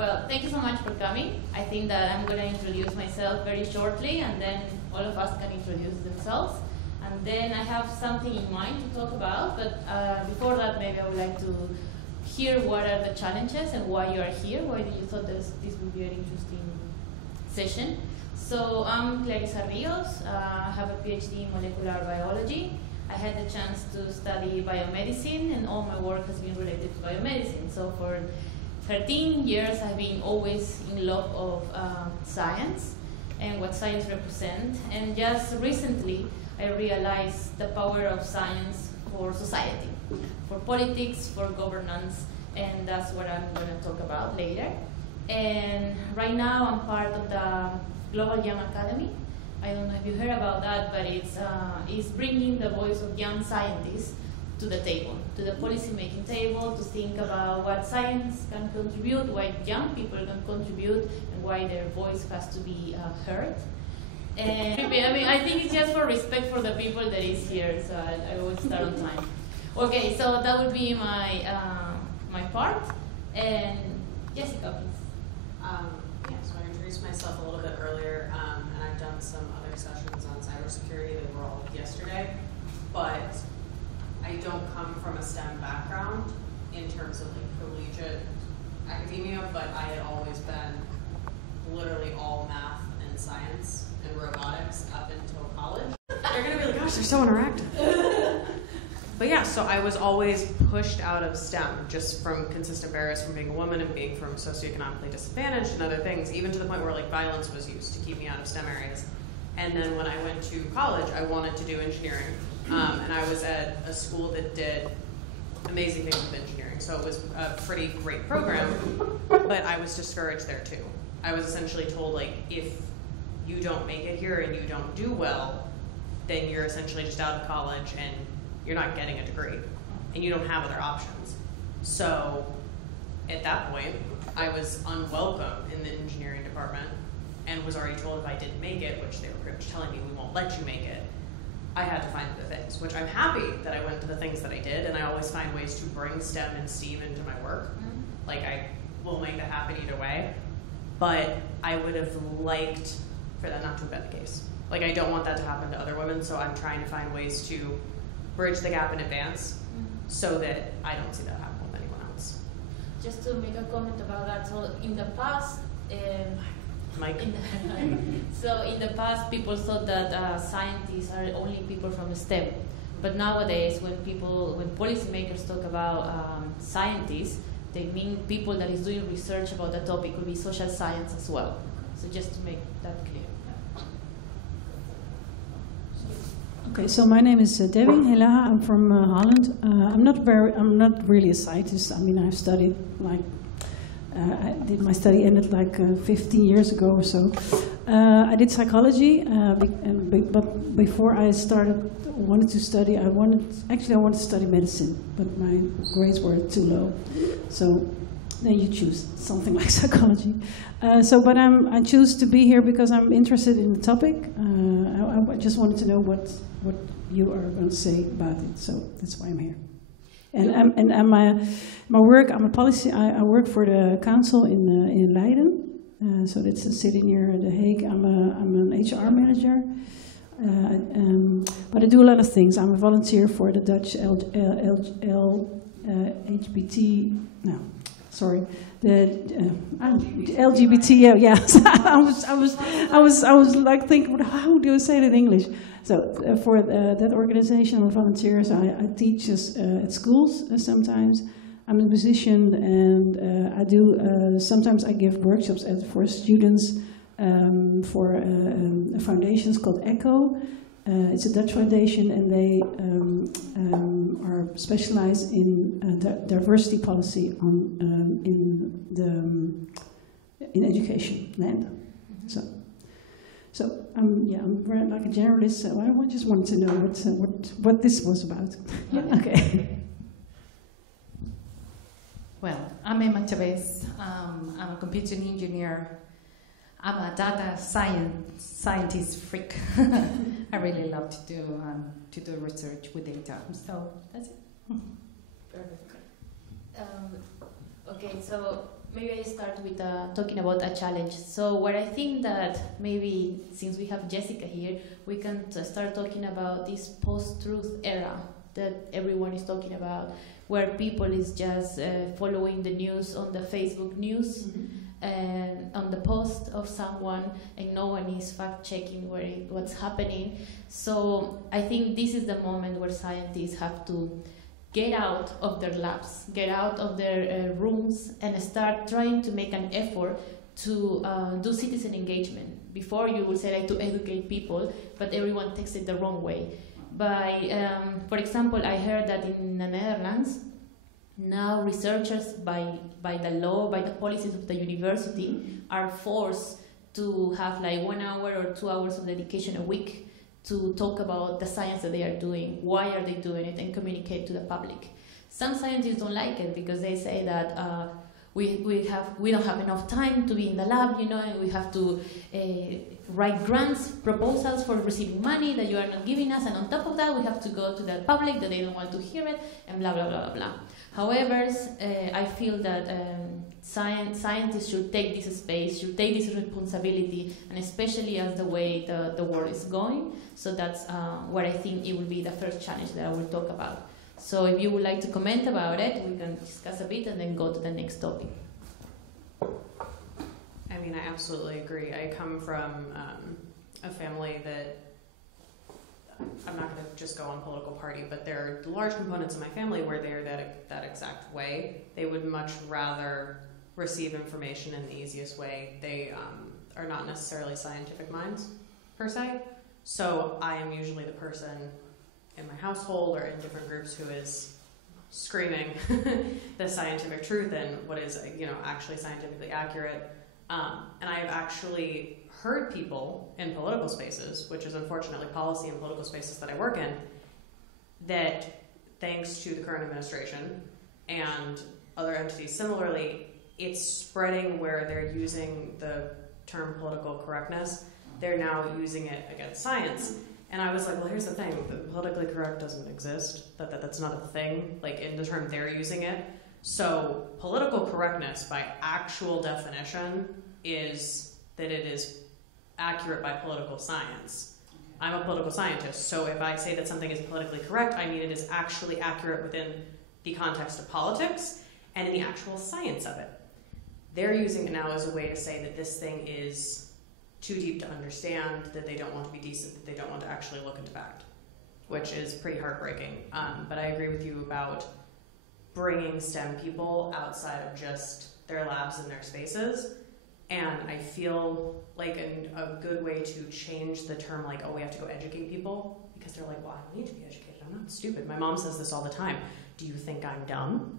Well, thank you so much for coming. I think that I'm going to introduce myself very shortly, and then all of us can introduce themselves. And then I have something in mind to talk about, but before that, maybe I would like to hear what are the challenges and why you are here. Why did you thought this would be an interesting session? So I'm Clarissa Rios. I have a PhD in molecular biology. I had the chance to study biomedicine, and all my work has been related to biomedicine. So for 13 years, I've been always in love of science and what science represents. And just recently, I realized the power of science for society, for politics, for governance, and that's what I'm going to talk about later. And right now, I'm part of the Global Young Academy. I don't know if you heard about that, but it's bringing the voice of young scientists to the table, to the policymaking table, to think about what science can contribute, why young people can contribute, and why their voice has to be heard. And I mean, I think it's just for respect for the people that is here, so I always start on time. Okay, so that would be my my part. And Jessica, please. Yeah, so I introduced myself a little bit earlier, and I've done some other sessions on cybersecurity that were all yesterday, but I don't come from a STEM background in terms of like collegiate academia, but I had always been literally all math and science and robotics up until college. They're gonna be like, gosh, they're so interactive. But yeah, so I was always pushed out of STEM just from consistent barriers from being a woman and being from socioeconomically disadvantaged and other things, even to the point where like violence was used to keep me out of STEM areas. And then when I went to college, I wanted to do engineering. And I was at a school that did amazing things with engineering. So it was a pretty great program, but I was discouraged there too. I was essentially told, like, if you don't make it here and you don't do well, then you're essentially just out of college and you're not getting a degree and you don't have other options. So at that point, I was unwelcome in the engineering department and was already told if I didn't make it, which they were pretty much telling me, we won't let you make it, I had to find other things, which I'm happy that I went to the things that I did, and I always find ways to bring STEM and STEAM into my work. Like, I will make that happen either way, but I would have liked for that not to have been the case. Like, I don't want that to happen to other women, so I'm trying to find ways to bridge the gap in advance so that I don't see that happen with anyone else. Just to make a comment about that, so in the past, Mike? So in the past, people thought that scientists are only people from STEM. But nowadays, when policymakers talk about scientists, they mean people that is doing research about the topic, could be social science as well. So just to make that clear. Okay, so my name is Debbie Helaha. I'm from Holland. I'm not really a scientist. I mean, I've studied like. My study ended like 15 years ago or so. I did psychology, but before I wanted to study medicine, but my grades were too low. So then you choose something like psychology. But I choose to be here because I'm interested in the topic. I just wanted to know what you are going to say about it. So that's why I'm here. And my work, I'm a policy. I work for the council in Leiden, so that's a city near The Hague. I'm an HR manager, but I do a lot of things. I'm a volunteer for the Dutch LGBT. Yes, I was like thinking, how do I say it in English? So for that organization, I'm a volunteer. So I teach at schools sometimes. I'm a musician, and I do. Sometimes I give workshops for students for a foundation called ECHO. It's a Dutch foundation, and they are specialized in diversity policy in education land. So I'm very like a generalist. So I just wanted to know what this was about. Yeah. Okay. Well, I'm Emma Chavez. I'm a computer engineer. I'm a data scientist freak. I really love to do research with data. So that's it. Perfect. Okay, so maybe I start with talking about a challenge. So where I think that maybe, since we have Jessica here, we can start talking about this post-truth era that everyone is talking about, where people is just following the news on the Facebook news, and on the post of someone, and no one is fact-checking what's happening. So I think this is the moment where scientists have to get out of their labs, get out of their rooms, and start trying to make an effort to do citizen engagement. Before, you would say like to educate people, but everyone takes it the wrong way. For example, I heard that in the Netherlands, now researchers, by the law, by the policies of the university, are forced to have like 1 hour or 2 hours of dedication a week to talk about the science that they are doing, why are they doing it, and communicate to the public. Some scientists don't like it because they say that we don't have enough time to be in the lab, you know, and we have to write grants, proposals for receiving money that you are not giving us, and on top of that we have to go to the public that they don't want to hear it, and blah, blah, blah, blah, blah. However, I feel that scientists should take this space, should take this responsibility, and especially as the way the world is going. So that's where I think it will be the first challenge that I will talk about. So if you would like to comment about it, we can discuss a bit and then go to the next topic. I mean, I absolutely agree. I come from a family that, I'm not going to just go on political party, but there are large components of my family where they're that exact way. They would much rather receive information in the easiest way. They are not necessarily scientific minds, per se. So I am usually the person in my household or in different groups who is screaming the scientific truth and what is, you know, actually scientifically accurate. And I have actually heard people in political spaces, which is unfortunately policy and political spaces that I work in, that thanks to the current administration and other entities similarly, it's spreading where they're using the term political correctness. They're now using it against science. And I was like, well, here's the thing. The politically correct doesn't exist. That's not a thing, like in the term they're using it. So political correctness by actual definition is that it is accurate by political science. I'm a political scientist, so if I say that something is politically correct, I mean it is actually accurate within the context of politics and in the actual science of it. They're using it now as a way to say that this thing is too deep to understand, that they don't want to be decent, that they don't want to actually look into fact, which is pretty heartbreaking. But I agree with you about bringing STEM people outside of just their labs and their spaces. And I feel like a good way to change the term, like, oh, we have to go educate people, because they're like, well, I don't need to be educated. I'm not stupid. My mom says this all the time. Do you think I'm dumb?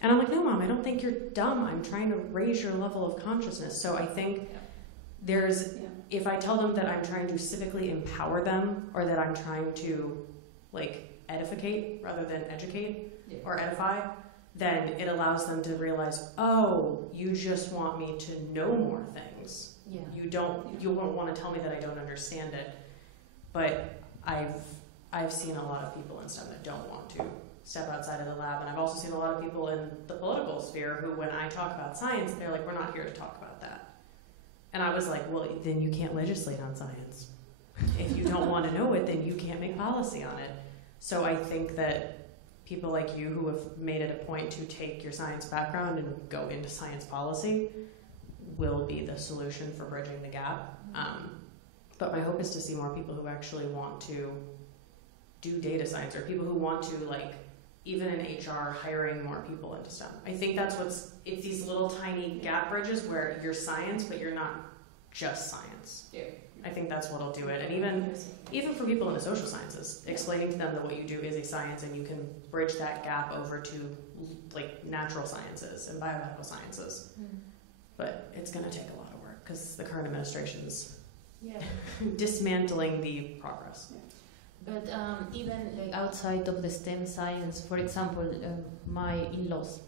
And I'm like, no, Mom, I don't think you're dumb. I'm trying to raise your level of consciousness. So I think if I tell them that I'm trying to civically empower them, or that I'm trying to, like, edificate rather than educate or edify, then it allows them to realize, oh, you just want me to know more things. Yeah. You won't want to tell me that I don't understand it. But I've seen a lot of people in STEM that don't want to step outside of the lab, and I've also seen a lot of people in the political sphere who, when I talk about science, they're like, we're not here to talk about that. And I was like, well, then you can't legislate on science. If you don't want to know it, then you can't make policy on it. So I think that people like you who have made it a point to take your science background and go into science policy will be the solution for bridging the gap. But my hope is to see more people who actually want to do data science, or people who want to, like, even in HR, hiring more people into STEM. I think that's it's these little tiny gap bridges where you're science, but you're not just science. Yeah. I think that's what'll do it. And even for people in the social sciences, explaining to them that what you do is a science, and you can bridge that gap over to, like, natural sciences and biomedical sciences. But it's going to take a lot of work because the current administration's dismantling the progress. But even, like, outside of the STEM science, for example, my in-laws,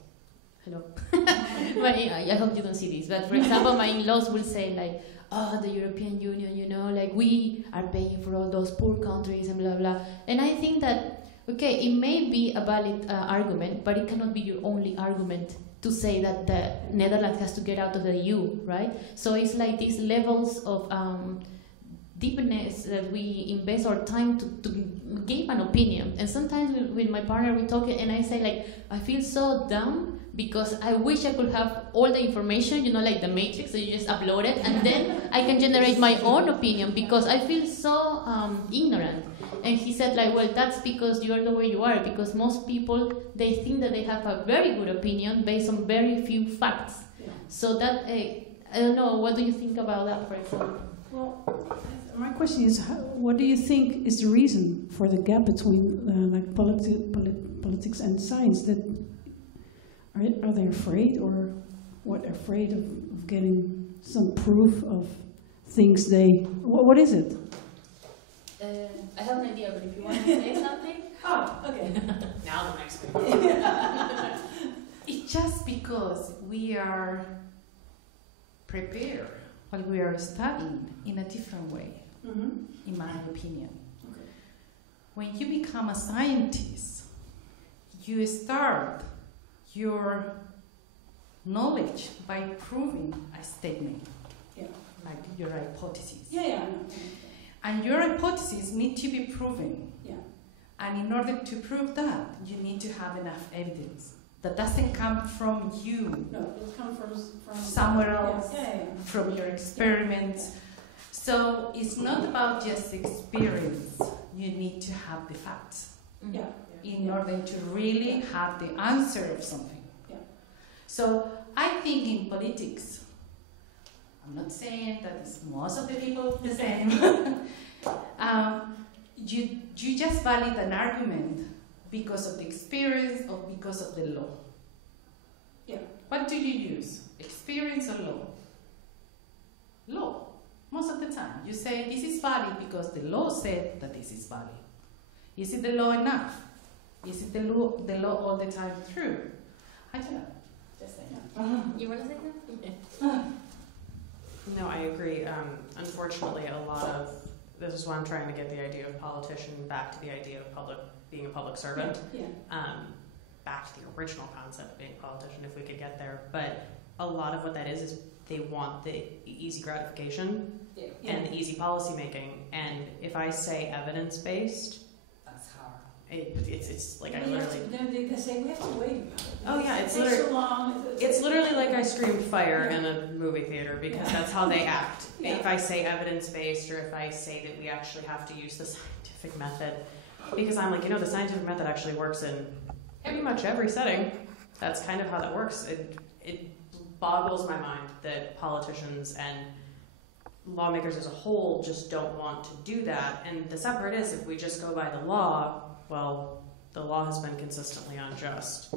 hello, I hope you don't see this, but for example, my in-laws will say, like, oh, the European Union, you know, like, we are paying for all those poor countries and blah, blah. And I think that okay, it may be a valid argument, but it cannot be your only argument to say that the Netherlands has to get out of the EU, right? So it's like these levels of deepness that we invest our time to give an opinion. And sometimes with my partner we talk and I say like, I feel so dumb because I wish I could have all the information, you know, like the Matrix, so you just upload it and then I can generate my own opinion because I feel so ignorant. And he said like, well, that's because you are the way you are, because most people, they think that they have a very good opinion based on very few facts. Yeah. So that, I don't know, what do you think about that, for example? Well, my question is, what do you think is the reason for the gap between like politics and science? That are they afraid, or what? Afraid of getting some proof of things they? What is it? I have an idea, but if you want to say something. Oh, okay. Now the next one. It's just because we are prepared while we are studying in a different way, in my opinion. Okay. When you become a scientist, you start your knowledge by proving a statement, like your hypothesis. Yeah, I know. And your hypotheses need to be proven. Yeah. And in order to prove that, you need to have enough evidence. That doesn't come from you. No, it comes from somewhere else, yeah. From your experiments. Yeah. So it's not about just experience. You need to have the facts in order to really have the answer of something. Yeah. So I think in politics, I'm not saying that it's most of the people the same. You just validate an argument because of the experience or because of the law. Yeah. What do you use? Experience or law? Law. Most of the time. You say this is valid because the law said that this is valid. Is it the law enough? Is it the law all the time through? I don't know. Just saying. You want to say something? No, I agree. Unfortunately, a lot of this is why I'm trying to get the idea of politician back to the idea of being a public servant. Yeah. Back to the original concept of being a politician, if we could get there. But a lot of what that is they want the easy gratification and the easy policy making. And if I say evidence-based, that's hard. It's like I literally. They say we have to wait. Oh yeah, it's literally so long. It's literally like I screamed fire in a movie theater because that's how they act. Yeah. If I say evidence-based or if I say that we actually have to use the scientific method, because I'm like, the scientific method actually works in pretty much every setting. That's kind of how that works. It boggles my mind that politicians and lawmakers as a whole just don't want to do that. And the separate is, if we just go by the law, well, the law has been consistently unjust.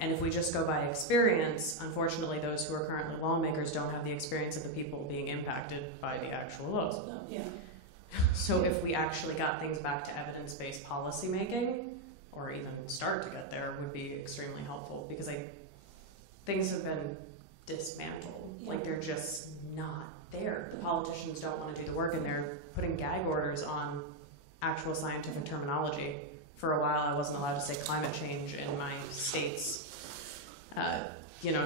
And if we just go by experience, unfortunately, those who are currently lawmakers don't have the experience of the people being impacted by the actual laws. Yeah. So if we actually got things back to evidence-based policy making, or even start to get there, would be extremely helpful, because things have been dismantled. Yeah. Like, they're just not there. The politicians don't want to do the work, and they're putting gag orders on actual scientific terminology. For a while, I wasn't allowed to say climate change in my state's,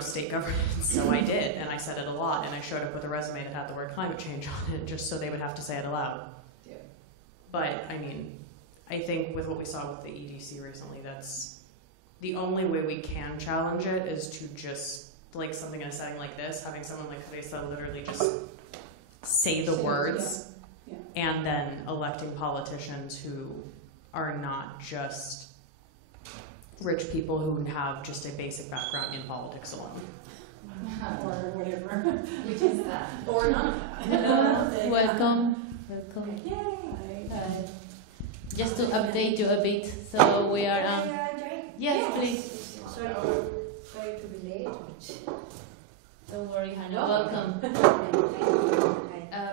state governance, so I did, and I said it a lot, and I showed up with a resume that had the word climate change on it, just so they would have to say it aloud. Yeah. But, I think with what we saw with the EDC recently, that's the only way we can challenge it, is to just, like something in a setting like this, having someone like Teresa literally just say the words, and then electing politicians who are not just rich people who have just a basic background in politics alone. Or whatever. Which is that? Or none of that. Welcome. Yay. Just to update you a bit, so we are yes, please. Sorry to be late. Don't worry, Hannah. Welcome.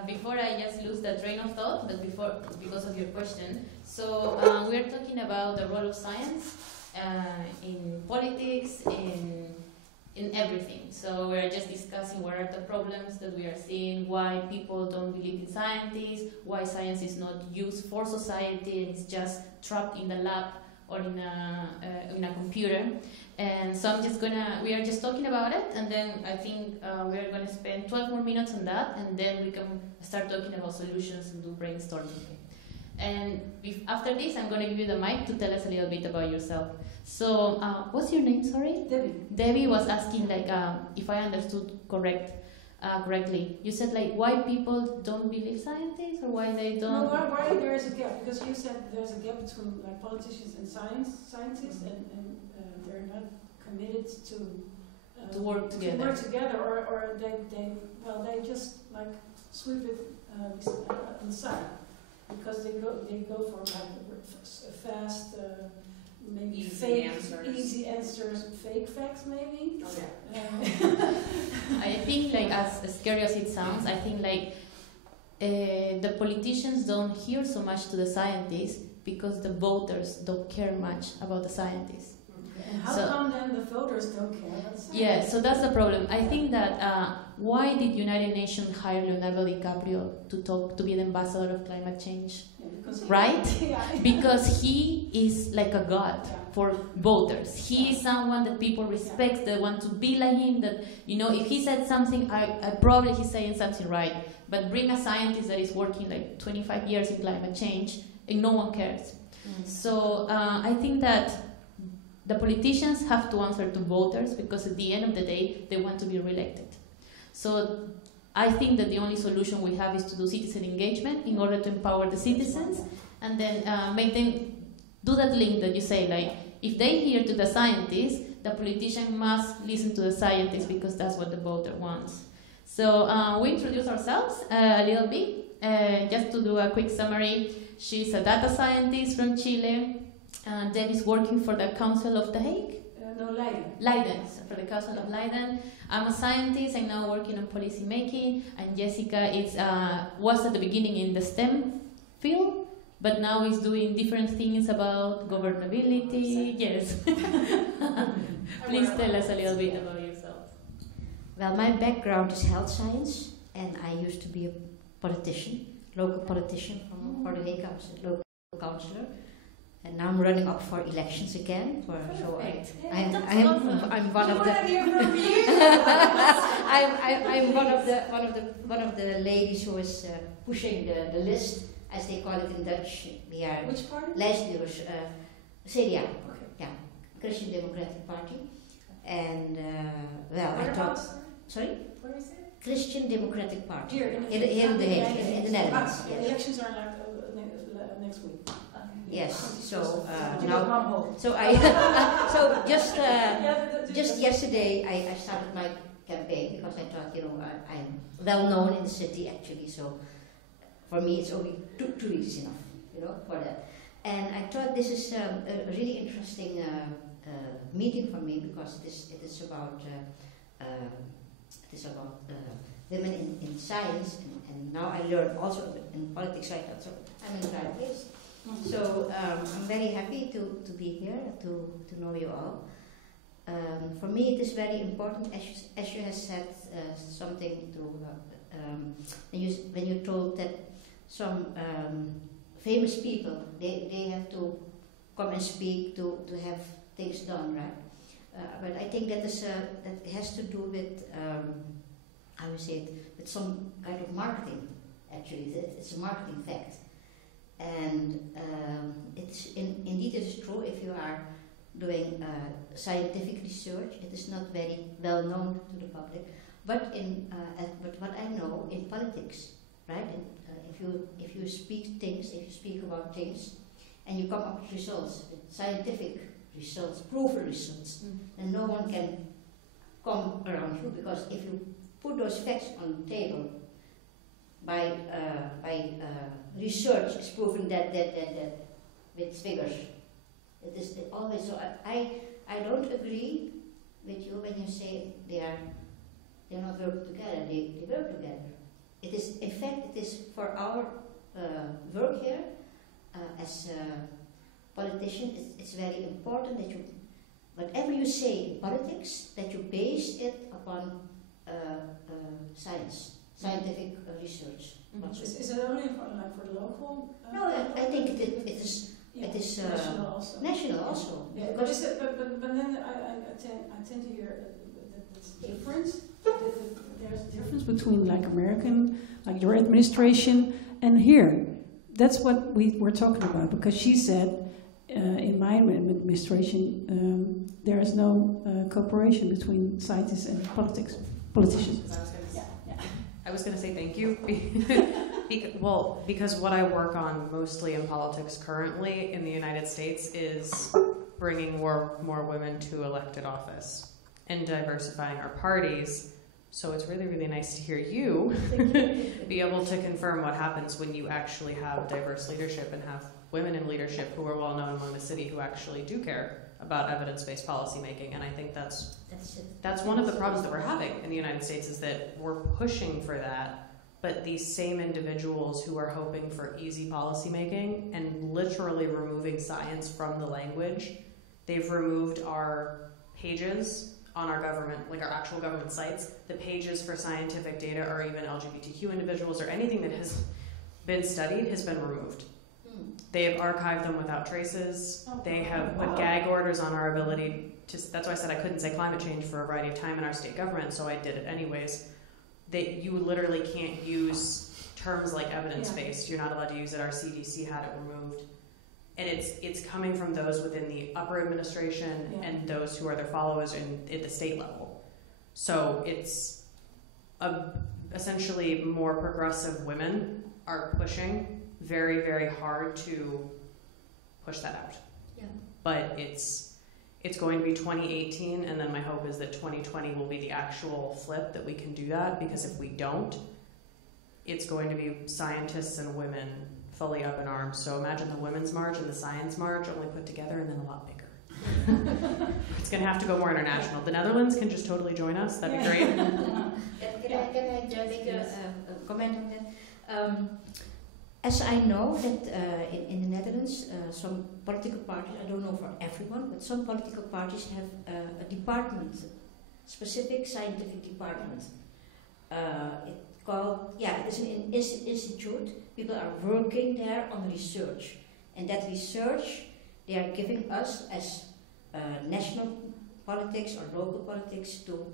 Before I just lose the train of thought, but because of your question, so we are talking about the role of science in politics, in everything. So we're just discussing what are are the problems that we are seeing, why people don't believe in scientists, why science is not used for society and it's just trapped in the lab or in a computer. And so we are just talking about it, and then I think we are going to spend 12 more minutes on that, and then we can start talking about solutions and do brainstorming. And after this, I'm going to give you the mic to tell us a little bit about yourself. So, what's your name, sorry? Debbie. Debbie was asking, like, if I understood correctly. You said, like, why people don't believe scientists, or why they don't... No, why there is a gap? Because you said there's a gap between like politicians and scientists, and they're not committed to work together. Or they just like sweep it on the side, because they go for like a fast, maybe easy answers, fake facts maybe. Okay. I think, like, as scary as it sounds, I think like the politicians don't hear so much to the scientists because the voters don't care much about the scientists. And how come then the voters don't care about the scientists? Yeah, so that's the problem. I think that why did United Nations hire Leonardo DiCaprio to be the ambassador of climate change? Right? Because he is like a god for voters. He is someone that people respect, that want to be like him, that, you know, if he said something, I probably he's saying something right. But bring a scientist that is working like 25 years in climate change, and no one cares. So I think that the politicians have to answer to voters, because at the end of the day, they want to be re-elected. So I think that the only solution we have is to do citizen engagement in order to empower the citizens, and then make them do that link that you say, like, if they hear to the scientists, the politician must listen to the scientists, because that's what the voter wants. So we introduce ourselves a little bit, just to do a quick summary. She's a data scientist from Chile. Deb is working for the Council of the Hague. No, Leiden. Leiden, so for the Council of Leiden. I'm a scientist and now working on policy making, and Jessica was at the beginning in the STEM field, but now is doing different things about governability. Yes. Please tell us a little bit about yourself. Well, my background is health science, and I used to be a politician, local politician for the Hague Council, local councillor. And now I'm running up for elections again. I'm one of the. I'm one of the ladies who is pushing the list, as they call it in Dutch. We are which party? Lijstduwers, CDA. Okay. Yeah, Christian Democratic Party. And I thought. Whereabouts? Sorry. Where is it? Christian Democratic Party. Here in The Hague, in the Netherlands. The elections are like next week. Yes. So now, so just yesterday I started my campaign, because I thought, you know, I'm well known in the city actually. So for me it's only two weeks is enough, you know, for that. And I thought this is a really interesting meeting for me, because it is about women in science, and now I learned also in politics. I thought, so I'm in the right place. So I'm very happy to be here, to know you all. For me it is very important, as you have said something to, when you told that some famous people, they have to come and speak to have things done, right? But I think that has to do with, I would say it, with some kind of marketing, actually. It's a marketing fact. And indeed it is true, if you are doing scientific research, it is not very well known to the public. But but what I know in politics, right? If you speak about things, and you come up with results, scientific results, proven results, then no one can come around you, because if you put those facts on the table, by research is proving that with figures. It is always so. I don't agree with you when you say they're not working together. They work together. It is, in fact, it is for our work here as politicians. It's very important that you, whatever you say in politics, that you base it upon scientific research. Is it only for the local? No, I think it is. Yeah, it is national also. National also. Yeah, but then I tend to hear that there's a difference. There's a difference between like American, like your administration, and here. That's what we were talking about, because she said in my administration there is no cooperation between scientists and politicians. I was going to say thank you. Because what I work on mostly in politics currently in the United States is bringing more women to elected office and diversifying our parties. So it's really, really nice to hear you be able to confirm what happens when you actually have diverse leadership and have women in leadership who are well known among the city who actually do care about evidence-based policymaking. And I think that's one of the problems that we're having in the United States, is that we're pushing for that, but these same individuals who are hoping for easy policymaking and literally removing science from the language, they've removed our pages on our government, like our actual government sites, the pages for scientific data or even LGBTQ individuals or anything that has been studied has been removed. They have archived them without traces. They have put gag orders on our ability to, that's why I said I couldn't say climate change for a variety of time in our state government, so I did it anyways. You literally can't use terms like evidence-based. You're not allowed to use it. Our CDC had it removed. And it's coming from those within the upper administration and those who are their followers at the state level. So it's essentially more progressive women are pushing very, very hard to push that out. Yeah. But it's going to be 2018, and then my hope is that 2020 will be the actual flip that we can do that, because if we don't, it's going to be scientists and women fully up in arms. So imagine the Women's March and the Science March only put together and then a lot bigger. It's going to have to go more international. The Netherlands can just totally join us. That'd be great. Can I just make a comment on that? As I know that in the Netherlands, some political parties, I don't know for everyone, but some political parties have a department, specific scientific department. It's an institute. People are working there on research, and that research they are giving us as national politics or local politics to.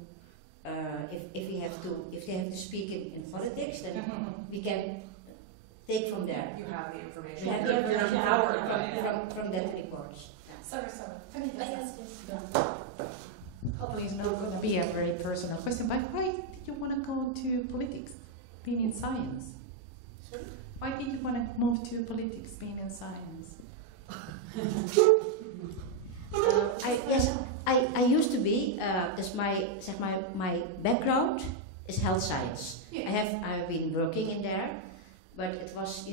If they have to speak in politics, then we can take from there. You have the information. We have the information from that report. Sorry. Hopefully it's not going to be a very personal question, but why did you want to go to politics, being in science? Sorry? Why did you want to move to politics, being in science? I used to be. My background is health science. Yeah. I've been working in there, but it was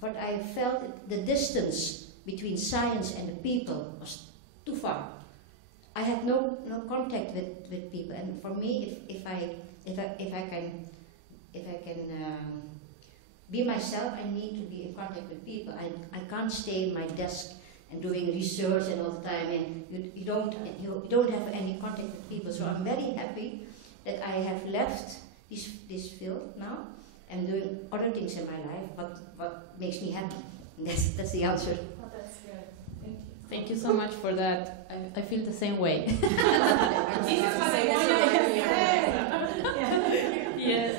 but I felt the distance between science and the people was too far. I had no contact with people, and for me, if I can be myself, I need to be in contact with people. I can't stay in my desk and doing research and all the time, and you don't have any contact with people. So I'm very happy that I have left this field now and doing other things in my life. What makes me happy? That's the answer. Oh, that's good. Thank you. Thank you so much for that. I feel the same way. Yes.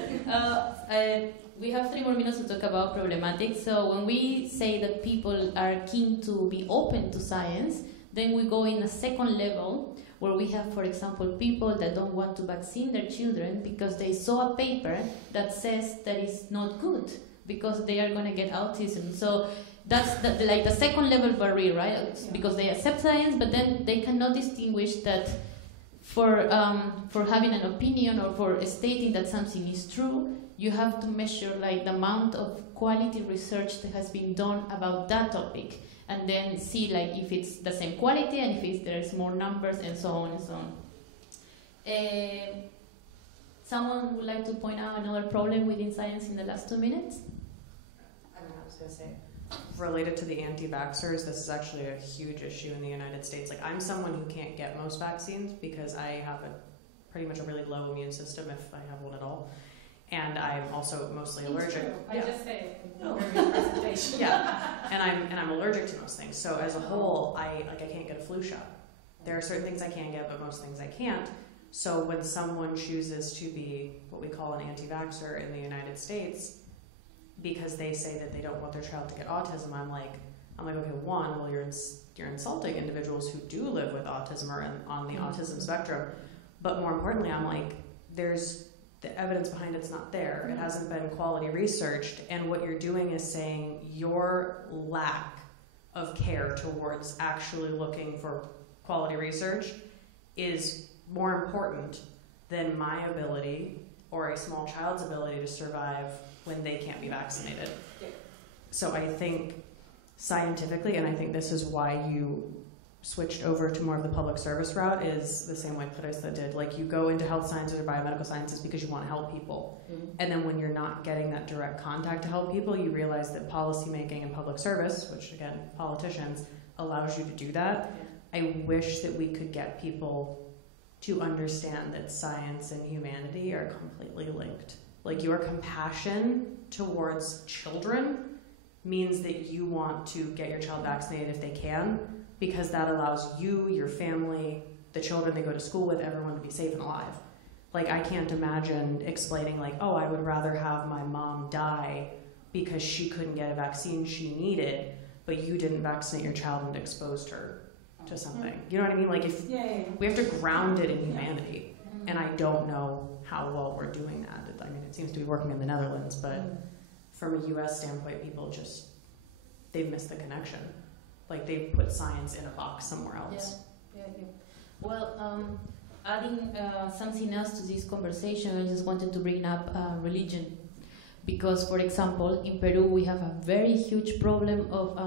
We have 3 more minutes to talk about problematics. So when we say that people are keen to be open to science, then we go in a second level where we have, for example, people that don't want to vaccine their children because they saw a paper that says that it's not good because they are going to get autism. So that's the second level barrier, right? Yeah. Because they accept science, but then they cannot distinguish that for having an opinion or for stating that something is true, you have to measure the amount of quality research that has been done about that topic, and then see if it's the same quality and if there's more numbers and so on and so on. Someone would like to point out another problem within science in the last 2 minutes? I was going to say, related to the anti-vaxxers, this is actually a huge issue in the United States. I'm someone who can't get most vaccines because I have a pretty much a really low immune system, if I have one at all. And I'm also mostly allergic. I just say presentation. Yeah, and I'm allergic to most things. So as a whole, I can't get a flu shot. There are certain things I can get, but most things I can't. So when someone chooses to be what we call an anti-vaxxer in the United States, because they say that they don't want their child to get autism, I'm like, okay, one, well, you're insulting individuals who do live with autism or on the autism spectrum. But more importantly, I'm like, there's the evidence behind it's not there. It hasn't been quality researched, and what you're doing is saying your lack of care towards actually looking for quality research is more important than my ability or a small child's ability to survive when they can't be vaccinated. So I think scientifically, and I think this is why you switched over to more of the public service route, is the same way Clarissa did. Like, you go into health sciences or biomedical sciences because you want to help people. Mm-hmm. And then when you're not getting that direct contact to help people, you realize that policymaking and public service, which again, politicians, allows you to do that. Yeah. I wish that we could get people to understand that science and humanity are completely linked. Like, your compassion towards children means that you want to get your child vaccinated if they can, because that allows you, your family, the children they go to school with, everyone to be safe and alive. Like, I can't imagine explaining, like, oh, I would rather have my mom die because she couldn't get a vaccine she needed, but you didn't vaccinate your child and exposed her to something. You know what I mean? Like, if we have to ground it in humanity, and I don't know how well we're doing that. I mean, it seems to be working in the Netherlands, but from a U.S. standpoint, people just, they've missed the connection. Like, they put science in a box somewhere else. Yeah. Well, adding something else to this conversation, I just wanted to bring up religion. Because, for example, in Peru, we have a very huge problem of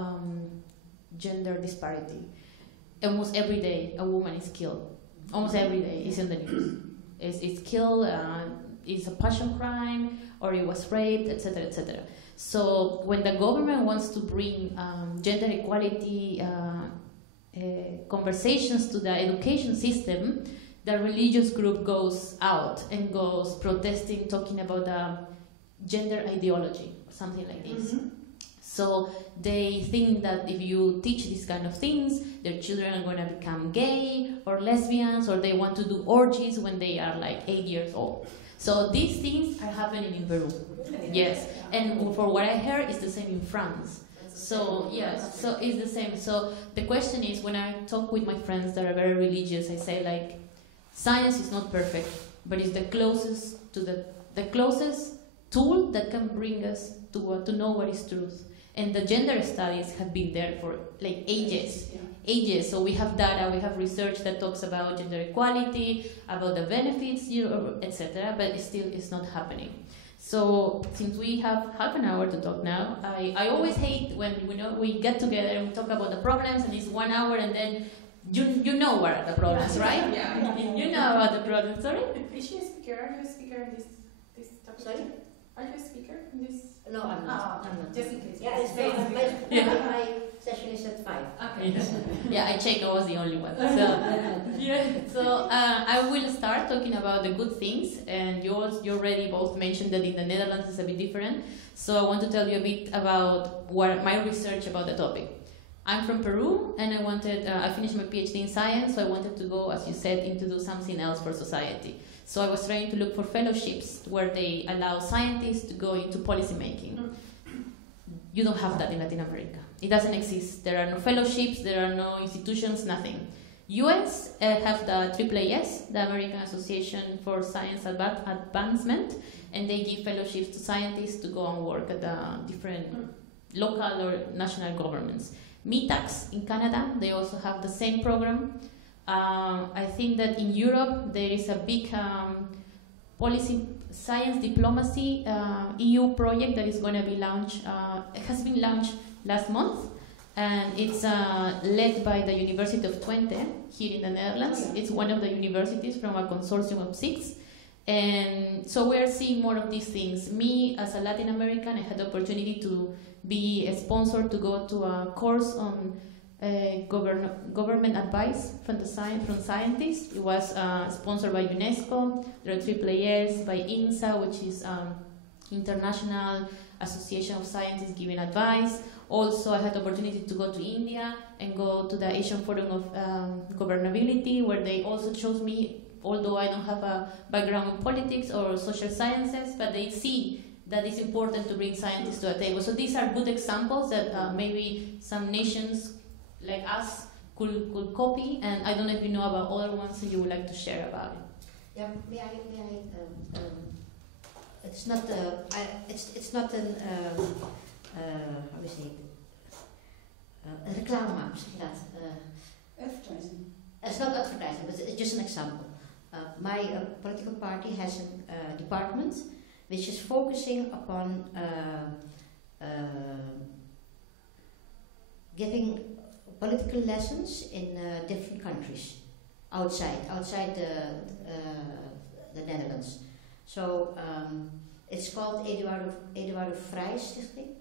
gender disparity. Almost every day, a woman is killed. Almost every day, it's in the news. It's killed, it's a passion crime, or it was raped, etc., etc. So when the government wants to bring gender equality conversations to the education system, the religious group goes out and goes protesting, talking about the gender ideology, or something like this. Mm-hmm. So they think that if you teach these kind of things, their children are going to become gay or lesbians, or they want to do orgies when they are like 8 years old. So these things are happening in Peru. Yes, and for what I heard, it's the same in France. So yes, so it's the same. So the question is, when I talk with my friends that are very religious, I say, like, science is not perfect, but it's the closest to the closest tool that can bring us to know what is truth. And the gender studies have been there for like ages. Ages. So we have data, we have research that talks about gender equality, about the benefits, etc. But it's not happening. So since we have half an hour to talk now, I always hate when we get together and we talk about the problems, and it's 1 hour, and then you know what are the problems, right? Yeah. You know about the problems. Sorry? Is she a speaker? Are you a speaker in this topic? Sorry? Are you a speaker in this? No, I'm not. I'm not. Just in case. Yeah, it's very my session is at 5. Okay. Yeah, I checked. I was the only one. So I will start talking about the good things, and you already both mentioned that in the Netherlands it's a bit different. So I want to tell you a bit about what my research about the topic. I'm from Peru, and I finished my PhD in science, so I wanted to go, as you said, to do something else for society. So I was trying to look for fellowships where they allow scientists to go into policymaking. You don't have that in Latin America. It doesn't exist. There are no fellowships, there are no institutions, nothing. US have the AAAS, the American Association for Science Advancement, and they give fellowships to scientists to go and work at the different local or national governments. MITAX in Canada, they also have the same program. I think that in Europe there is a big policy science diplomacy EU project that is going to be launched. It has been launched last month, and it's led by the University of Twente here in the Netherlands. It's one of the universities from a consortium of 6. And so we're seeing more of these things. Me, as a Latin American, I had the opportunity to be a sponsor to go to a course on government advice from scientists. It was sponsored by UNESCO. There are AAAS by INSA, which is International Association of Scientists giving advice. Also, I had the opportunity to go to India and go to the Asian Forum of Governability, where they also chose me, although I don't have a background in politics or social sciences, but they see that it's important to bring scientists to a table. So these are good examples that maybe some nations like us could copy, and I don't know if you know about other ones that you would like to share about it. Yeah, may I it's not it's not an how we say it, een reclame, zeg je dat? Advertising. It's not advertising, but it's just an example. My political party has a department which is focusing upon giving political lessons in different countries outside the Netherlands. So it's called Eduardo Vrij Stichting.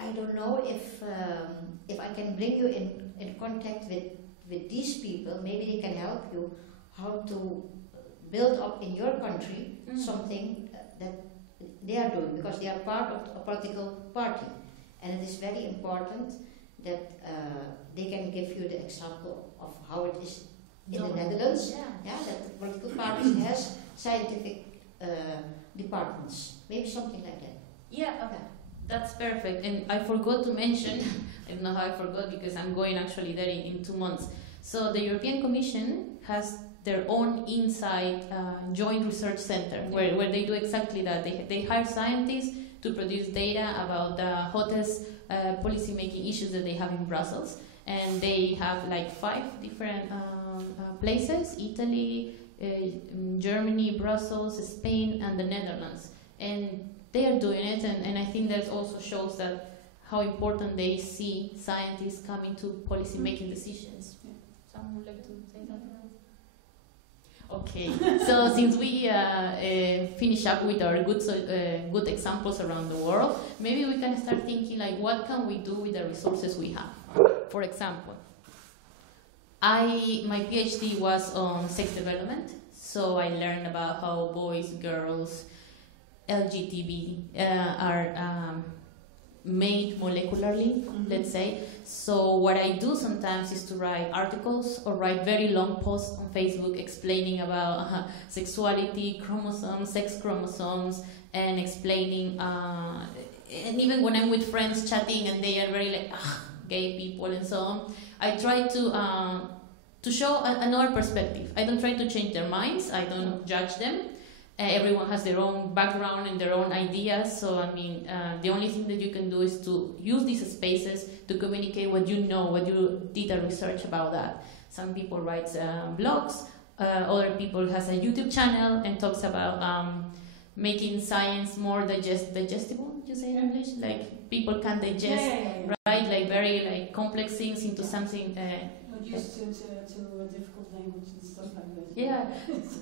I don't know if I can bring you in contact with these people. Maybe they can help you how to build up in your country something that they are doing, because they are part of a political party, and it is very important that they can give you the example of how it is in the Netherlands. Yeah, that the political parties has scientific departments, maybe something like that. Yeah, okay. That's perfect. And I forgot to mention, I don't know how I forgot because I'm going actually there in 2 months. So the European Commission has their own inside joint research center where they do exactly that. They hire scientists to produce data about the hottest policymaking issues that they have in Brussels. And they have like 5 different places: Italy, Germany, Brussels, Spain, and the Netherlands. And they are doing it, and I think that also shows that how important they see scientists coming to policy making decisions. Yeah. Someone would like to say something else? Okay, so since we finish up with our good examples around the world, maybe we can start thinking like, what can we do with the resources we have? For example, my PhD was on sex development, so I learned about how boys, girls, LGBT are made molecularly, let's say. So what I do sometimes is to write articles or write very long posts on Facebook explaining about sexuality, chromosomes, sex chromosomes, and explaining, and even when I'm with friends chatting and they are very like, gay people and so on, I try to show another perspective. I don't try to change their minds, I don't judge them. Everyone has their own background and their own ideas, so I mean, the only thing that you can do is to use these spaces to communicate what you know, what you did a research about that. Some people write blogs, other people has a YouTube channel and talks about making science more digestible, you say in English? Like people can digest, right? Like very like complex things into something used to a difficult language and stuff like that. Yeah,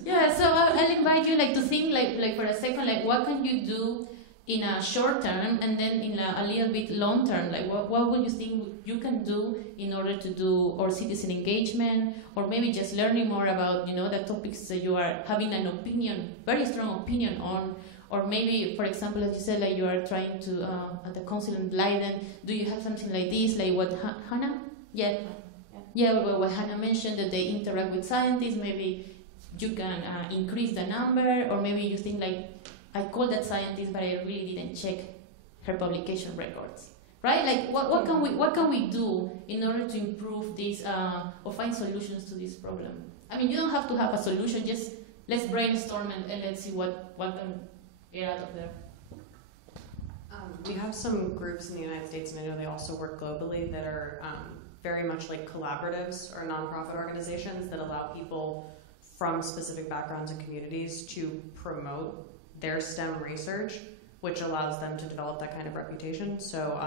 yeah. So I'll invite you like to think like for a second, like what can you do in a short term, and then in a little bit long term. Like what would you think you can do in order to do or citizen engagement, or maybe just learning more about the topics that you are having an opinion, very strong opinion on. Or maybe, for example, as you said, like you are trying to at the council in Leiden. Do you have something like this, like what Hannah? Yeah, what Hannah mentioned, that they interact with scientists, maybe you can increase the number, or maybe you think like, I called that scientist, but I really didn't check her publication records, right? Like, what can we do in order to improve this or find solutions to this problem? I mean, you don't have to have a solution, just let's brainstorm and let's see what can get out of there. We have some groups in the United States, and I know they also work globally, that are very much like collaboratives or nonprofit organizations that allow people from specific backgrounds and communities to promote their STEM research, which allows them to develop that kind of reputation. So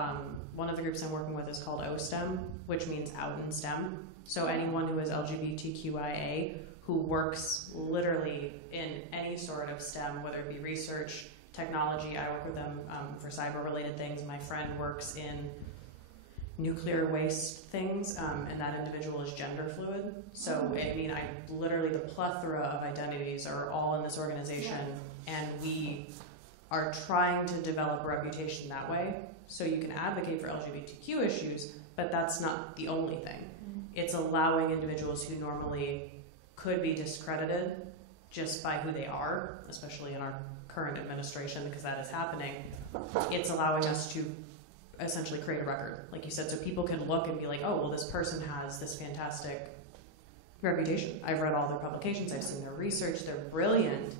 one of the groups I'm working with is called OSTEM, which means out in STEM. So anyone who is LGBTQIA who works literally in any sort of STEM, whether it be research, technology. I work with them for cyber-related things. My friend works in nuclear waste things, and that individual is gender fluid. So, I mean, literally the plethora of identities are all in this organization, and we are trying to develop a reputation that way. So you can advocate for LGBTQ issues, but that's not the only thing. It's allowing individuals who normally could be discredited just by who they are, especially in our current administration, because that is happening. It's allowing us to essentially create a record, like you said, so people can look and be like, oh, well, this person has this fantastic reputation. I've read all their publications, I've seen their research, they're brilliant,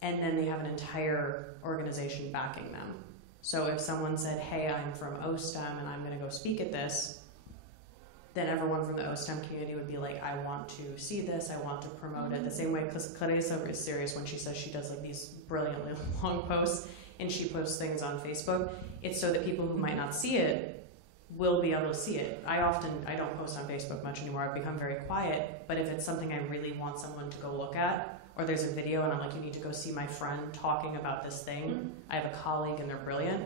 and then they have an entire organization backing them. So if someone said, hey, I'm from OSTEM and I'm going to go speak at this, then everyone from the OSTEM community would be like, I want to see this, I want to promote it. The same way Clarissa is serious when she says she does like these brilliantly long posts and she posts things on Facebook. It's so that people who might not see it will be able to see it. I don't post on Facebook much anymore. I've become very quiet, but if it's something I really want someone to go look at, or there's a video and I'm like, you need to go see my friend talking about this thing, I have a colleague and they're brilliant,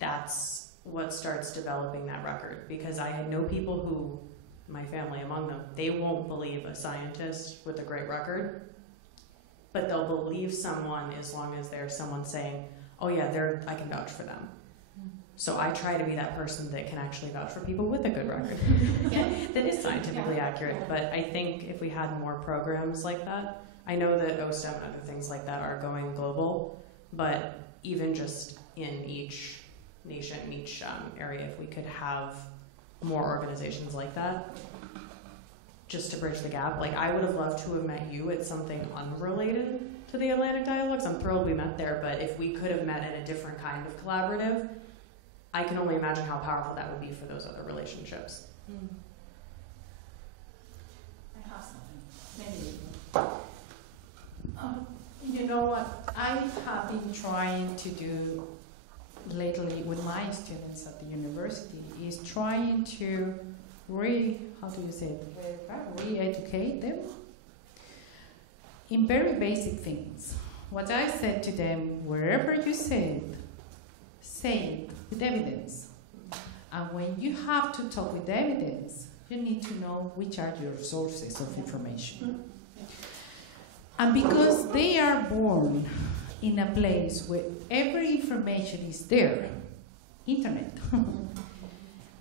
that's what starts developing that record. Because I know people who, my family among them, they won't believe a scientist with a great record, but they'll believe someone as long as there's someone saying, oh yeah, I can vouch for them. So I try to be that person that can actually vouch for people with a good record. That is scientifically accurate. But I think if we had more programs like that, I know that OSTEM and other things like that are going global, but even just in each nation, in each area, if we could have more organizations like that, just to bridge the gap. Like, I would have loved to have met you at something unrelated to the Atlantic Dialogues. I'm thrilled we met there, but if we could have met in a different kind of collaborative, I can only imagine how powerful that would be for those other relationships. I have something. You know what I have been trying to do lately with my students at the university is trying to re-educate them in very basic things. What I said to them, wherever you say it with evidence. And when you have to talk with evidence, you need to know which are your sources of information. And because they are born in a place where every information is there, internet.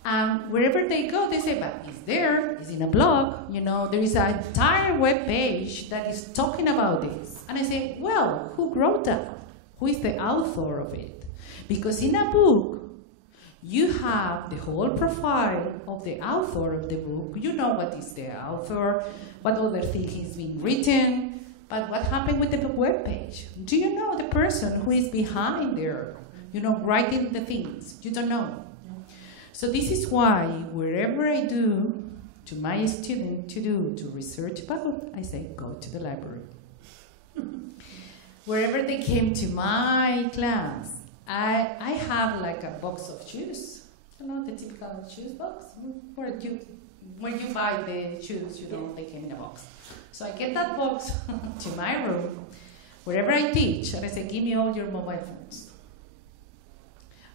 And wherever they go, they say, but it's there, it's in a blog, there is an entire web page that is talking about this. And I say, well, who wrote that? Who is the author of it? Because in a book, you have the whole profile of the author of the book. You know what is the author, what other thing is being written, but what happened with the web page? Do you know the person who is behind there, writing the things? You don't know. So this is why wherever I do to my student to research about, I say, go to the library. Wherever they came to my class, I have like a box of shoes, the typical shoes box, where when you buy the shoes, they came in a box. So I get that box to my room, wherever I teach, and I say, give me all your mobile phones.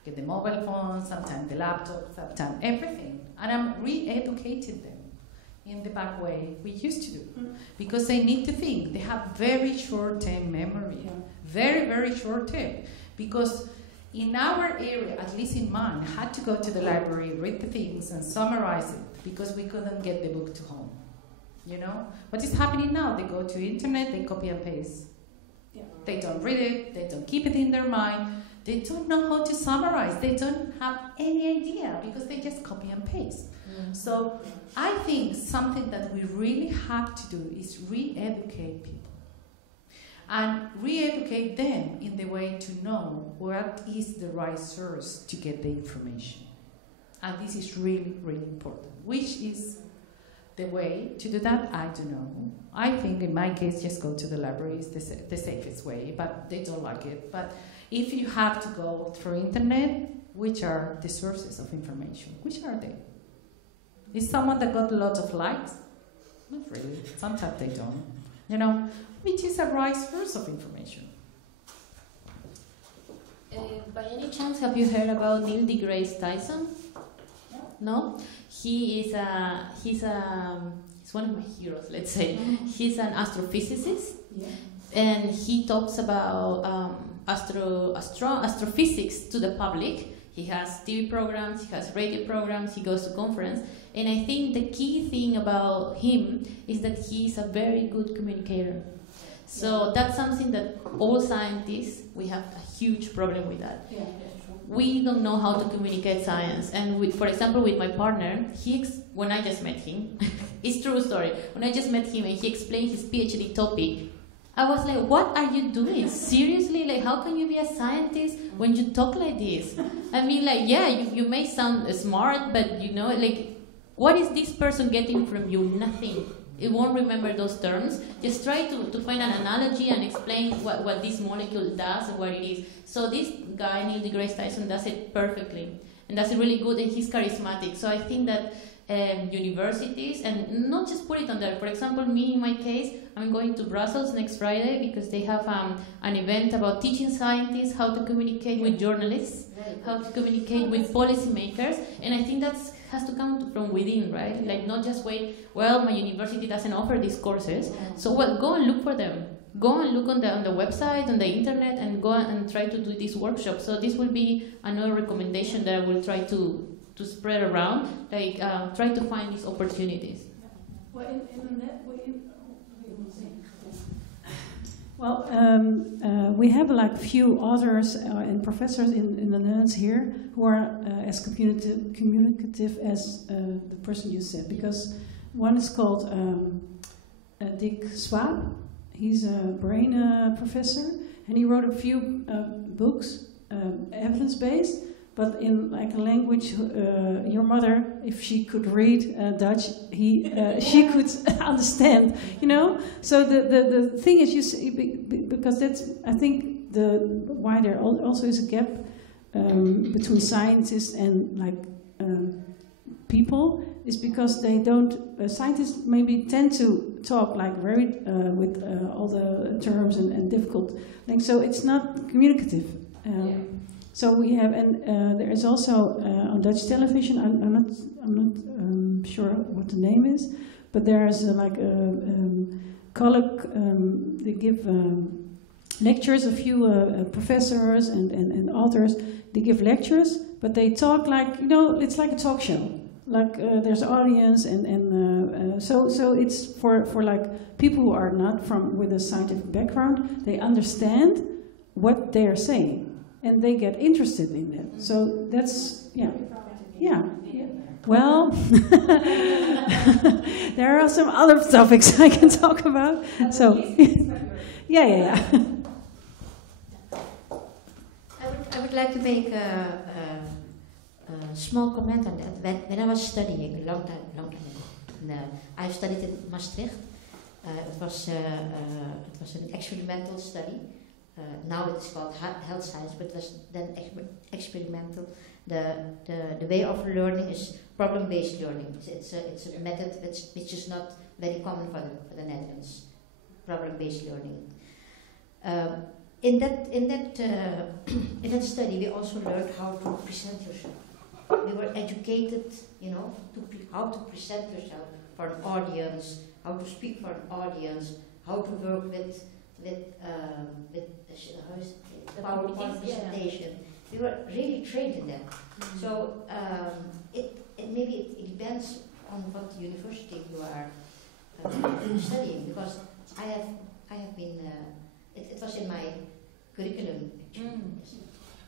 Get the mobile phones, sometimes the laptop, sometimes everything. And I'm re-educating them in the back way we used to do. Because they need to think. They have very short-term memory. Very, very short-term. Because in our area, at least in mine, I had to go to the library, read the things, and summarize it, because we couldn't get the book to home. What is happening now? They go to internet, they copy and paste. They don't read it, they don't keep it in their mind, they don't know how to summarize, they don't have any idea, because they just copy and paste. So I think something that we really have to do is re-educate people. And re-educate them in the way to know what is the right source to get the information. And this is really, really important. Which is the way to do that? I don't know. I think in my case, just go to the library is the safest way, but they don't like it. But if you have to go through internet, which are the sources of information? Which are they? Is someone that got a lot of likes? Not really. Sometimes they don't. Which is a right source of information. By any chance, have you heard about Neil deGrasse Tyson? No, he's one of my heroes. Let's say he's an astrophysicist, and he talks about astrophysics to the public. He has TV programs, he has radio programs, he goes to conference, and I think the key thing about him is that he's a very good communicator. So that's something that all scientists, we have a huge problem with that. We don't know how to communicate science, and for example, with my partner, when I just met him, it's true story. When I just met him and he explained his PhD topic, I was like, what are you doing? Seriously? Like, how can you be a scientist when you talk like this? I mean, like, yeah, you may sound smart, but you know, like, what is this person getting from you? Nothing. It won't remember those terms. Just try to find an analogy and explain what this molecule does and what it is. So this guy, Neil deGrasse Tyson, does it perfectly. And does it really good, and he's charismatic. So I think that universities, and not just put it on there. For example, me in my case, I'm going to Brussels next Friday because they have an event about teaching scientists how to communicate with journalists, how to communicate with policymakers, and I think that has to come from within, right? Like not just wait, well, my university doesn't offer these courses, so well, go and look for them. Go and look on the website, on the internet, and go and try to do this workshop. So this will be another recommendation that I will try to spread around, like try to find these opportunities. Well, in that way, well, we have like few authors and professors in the Netherlands here who are as communicative as the person you said, because one is called Dick Swaap. He's a brain professor, and he wrote a few books, evidence-based, but in like a language your mother, if she could read Dutch, she could understand, you know. So the thing is, you see, because that's, I think why there also is a gap between scientists and like people is because they don't. Scientists maybe tend to talk like very with all the terms and difficult things, so it's not communicative. So we have, and there is also on Dutch television. I'm not sure what the name is, but there is like a colleague. They give lectures. A few professors and authors. They give lectures, but they talk like, you know, it's like a talk show. Like there's an audience, and so it's for like people who are not with a scientific background. They understand what they are saying, and they get interested in it. So that's, yeah. Well, there are some other topics I can talk about. So, yeah. I would like to make a small comment on that. When I was studying a long time ago, I studied in Maastricht. It was an experimental study. Now it's called health science, but it was then experimental. The way of learning is problem-based learning. It's a method which is not very common for the Netherlands. Problem-based learning. In that study, we also learned how to present yourself. We were educated, you know, how to present yourself for an audience, how to speak for an audience, how to work with PowerPoint presentation. We were really trained in that. So it depends on what university you are studying, because I have been it was in my curriculum.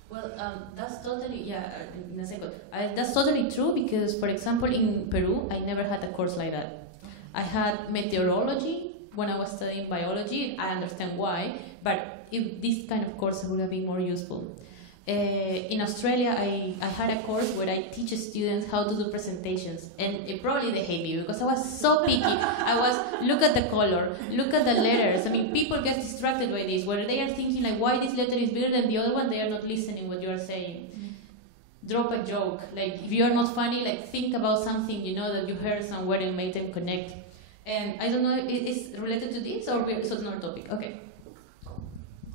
Well, that's totally, in a second. That's totally true, because, for example, in Peru, I never had a course like that. I had meteorology when I was studying biology. I understand why, but if this kind of course would have been more useful. In Australia, I had a course where I teach students how to do presentations, and probably they hate me because I was so picky. Look at the color, look at the letters. I mean, people get distracted by this, where they are thinking like, why this letter is bigger than the other one, they are not listening what you are saying. Drop a joke. Like, if you are not funny, like, think about something, you know, that you heard somewhere and make them connect. And I don't know, it's related to this, or it's another topic? Okay.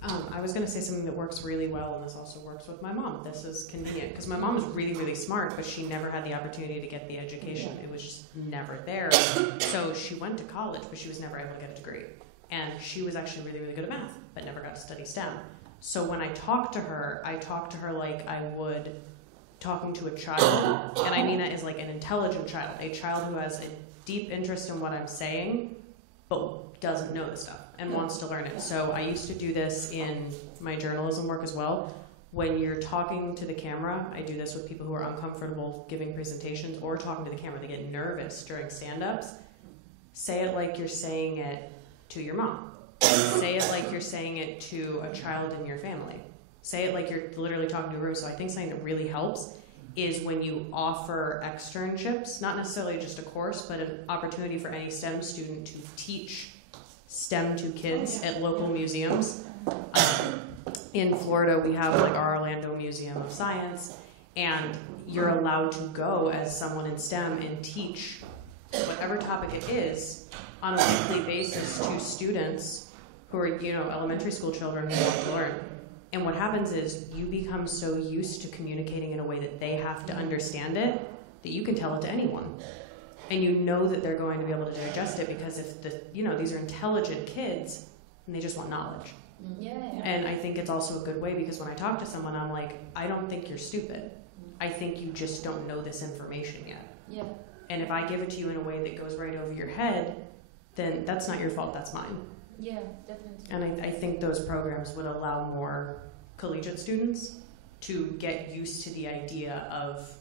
I was going to say something that works really well, and this also works with my mom. This is convenient, because my mom is really, really smart, but she never had the opportunity to get the education. It was just never there. So she went to college, but she was never able to get a degree. And she was actually really, really good at math, but never got to study STEM. So when I talk to her like I would talking to a child, and I mean that as like an intelligent child, a child who has a deep interest in what I'm saying, but doesn't know the stuff and wants to learn it. So I used to do this in my journalism work as well. When you're talking to the camera, I do this with people who are uncomfortable giving presentations or talking to the camera. They get nervous during stand-ups. Say it like you're saying it to your mom. Say it like you're saying it to a child in your family. Say it like you're literally talking to a room. So I think something that really helps is when you offer externships, not necessarily just a course, but an opportunity for any STEM student to teach STEM to kids at local museums. In Florida, we have like our Orlando Museum of Science, and you're allowed to go as someone in STEM and teach whatever topic it is on a weekly basis to students who are, elementary school children who want to learn. And what happens is you become so used to communicating in a way that they have to understand it that you can tell it to anyone. And you know that they're going to be able to digest it, because if these are intelligent kids and they just want knowledge. Yeah. And I think it's also a good way, because when I talk to someone, I'm like, I don't think you're stupid. I think you just don't know this information yet. Yeah. And if I give it to you in a way that goes right over your head, then that's not your fault, that's mine. Yeah, definitely. And I think those programs would allow more collegiate students to get used to the idea of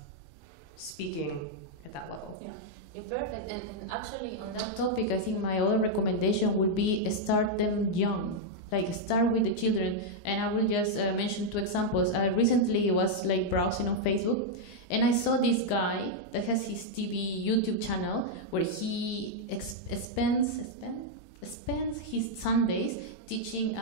speaking at that level. Yeah. You're perfect. And actually, on that topic, I think my other recommendation would be start them young. Like, start with the children. And I will just mention 2 examples. I recently was like browsing on Facebook, and I saw this guy that has his TV YouTube channel where he spends his Sundays teaching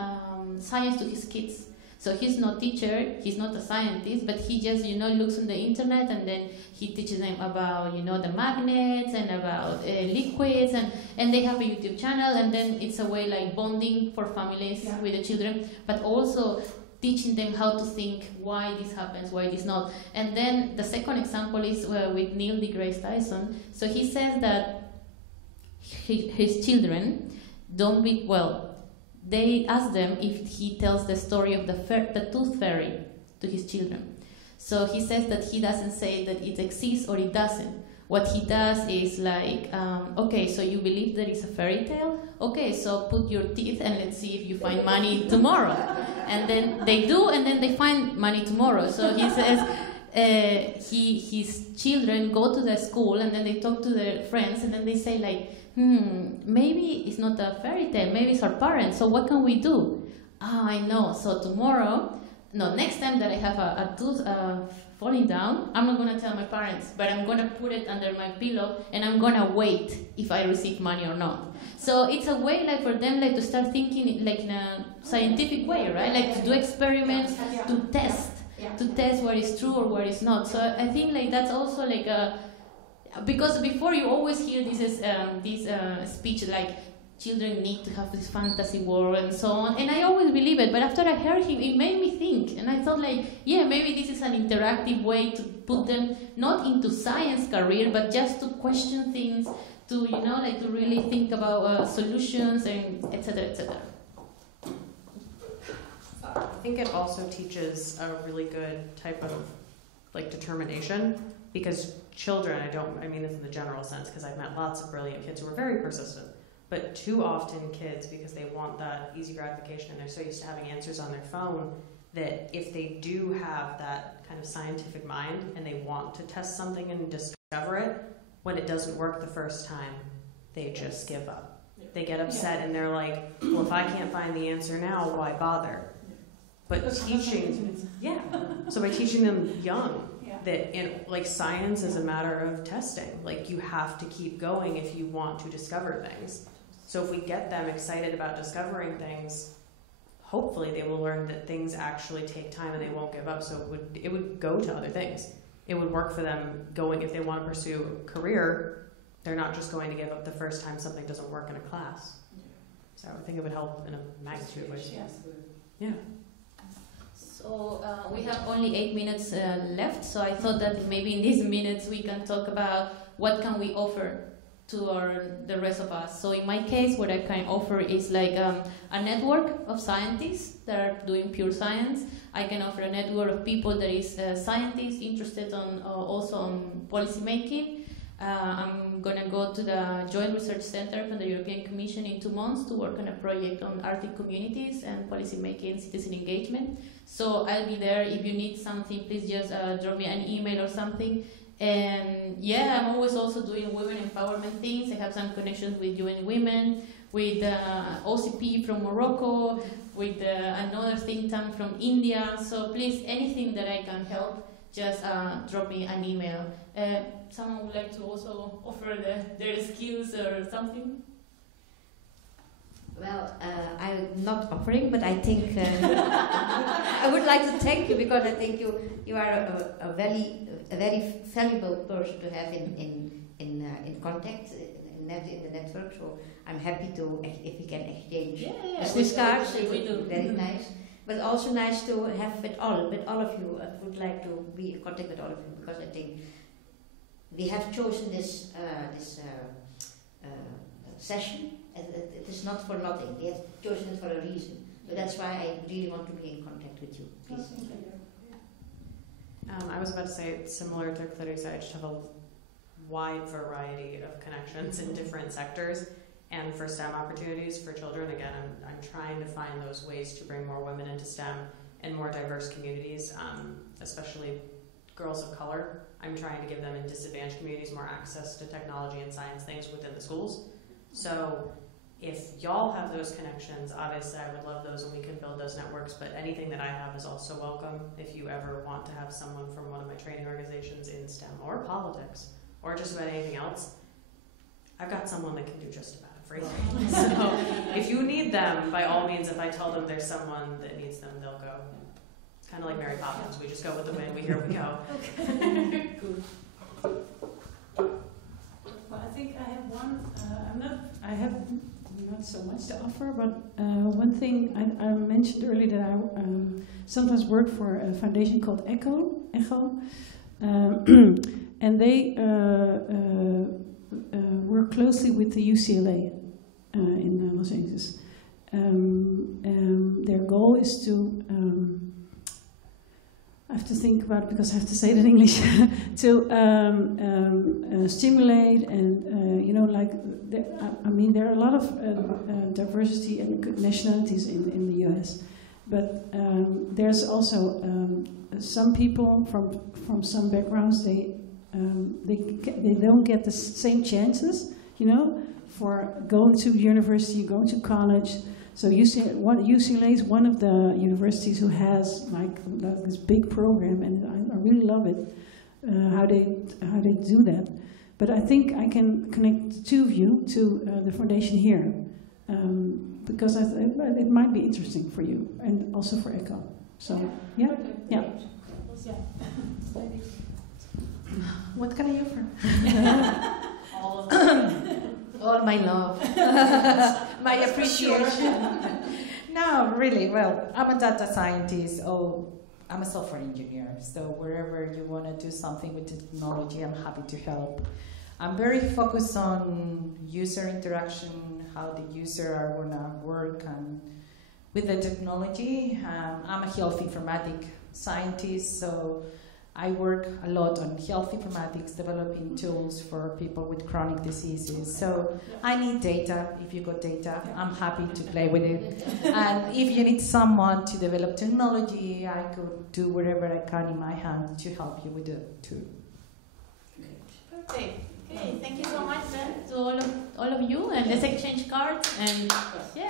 science to his kids. So he's not a teacher, he's not a scientist, but he just, looks on the internet, and then he teaches them about, the magnets and about liquids, and they have a YouTube channel, and then it's a way like bonding for families with the children, but also teaching them how to think, why this happens, why this not. And then the second example is with Neil deGrasse Tyson. So he says that his children they ask them if he tells the story of the tooth fairy to his children. So he says that he doesn't say that it exists or it doesn't. What he does is like, okay, so you believe there is a fairy tale? Okay, so put your teeth and let's see if you find money tomorrow. And then they do, and then they find money tomorrow. So he says his children go to the school, and then they talk to their friends, and then they say like, maybe it's not a fairy tale, maybe it's our parents, so what can we do? I know, so next time that I have a tooth falling down, I'm not going to tell my parents, but I'm going to put it under my pillow, and I'm going to wait if I receive money or not. So it's a way like for them like to start thinking like in a scientific way, right? Like to do experiments, to test what is true or what is not. So I think like that's also like because before you always hear this speech like children need to have this fantasy world and so on, and I always believe it, but after I heard him, it made me think, and I thought like, yeah, maybe this is an interactive way to put them not into science career, but just to question things, to to really think about solutions and etc. etc. I think it also teaches a really good type of like determination, because children, I mean this in the general sense, because I've met lots of brilliant kids who are very persistent, but too often kids, because they want that easy gratification and they're so used to having answers on their phone, that if they do have that kind of scientific mind and they want to test something and discover it, when it doesn't work the first time, they just give up. They get upset and they're like, well, if I can't find the answer now, why bother? But so by teaching them young, that like science is a matter of testing. Like you have to keep going if you want to discover things. So if we get them excited about discovering things, hopefully they will learn that things actually take time and they won't give up. So it would go to other things. It would work for them going, if they want to pursue a career, they're not just going to give up the first time something doesn't work in a class. So I think it would help in a magnitude of ways. Yeah. So we have only 8 minutes left, so I thought that maybe in these minutes we can talk about what can we offer to the rest of us. So in my case, what I can offer is like a network of scientists that are doing pure science. I can offer a network of people that is scientists interested on also on policy making. I'm going to go to the Joint Research Center from the European Commission in 2 months to work on a project on Arctic communities and policy making, citizen engagement. So I'll be there. If you need something, please just drop me an email or something. And yeah, I'm always also doing women empowerment things. I have some connections with UN Women, with OCP from Morocco, with another think tank from India. So please, anything that I can help, just drop me an email. Someone would like to also offer their skills or something? Well, I'm not offering, but I think I would like to thank you, because I think you are a very valuable person to have in contact in the network. So I'm happy to, if we can exchange business cards. It would be very nice. But also nice to have with all of you. I would like to be in contact with all of you, because I think we have chosen this session. It is not for nothing. We have chosen it for a reason. So that's why I really want to be in contact with you. Please. I was about to say, similar to Clarissa, I just have a wide variety of connections in different sectors. And for STEM opportunities for children, again, I'm trying to find those ways to bring more women into STEM and more diverse communities, especially girls of color. I'm trying to give them in disadvantaged communities more access to technology and science things within the schools. So if y'all have those connections, obviously I would love those and we can build those networks, but anything that I have is also welcome. If you ever want to have someone from one of my training organizations in STEM or politics or just about anything else, I've got someone that can do just about everything. So if you need them, by all means, if I tell them there's someone that needs them, they'll go. It's kind of like Mary Poppins. We just go with the wind. Here we go. Okay. Good. Well, I think I have one. I have not so much to offer, but one thing I mentioned earlier that I sometimes work for a foundation called Echo, and they work closely with the UCLA in Los Angeles. Their goal is to, I have to think about it because I have to say it in English, to stimulate and, there are a lot of diversity and nationalities in the US, but there's also some people from some backgrounds, they don't get the same chances, for going to university, going to college. So UCLA is one of the universities who has like this big program, and I really love it, how they do that. But I think I can connect the two of you to the foundation here, because it might be interesting for you and also for Echo. So yeah. What can I offer? All of them. All my love, my appreciation. No, really, well, I'm a data scientist, I'm a software engineer, so wherever you want to do something with technology, I'm happy to help. I'm very focused on user interaction, how the user are going to work and with the technology. I'm a health informatics scientist, so I work a lot on health informatics, developing tools for people with chronic diseases. So I need data. If you got data, I'm happy to play with it. And if you need someone to develop technology, I could do whatever I can in my hand to help you with it too. Perfect. Okay, thank you so much then to all of you, and let's exchange cards and yeah.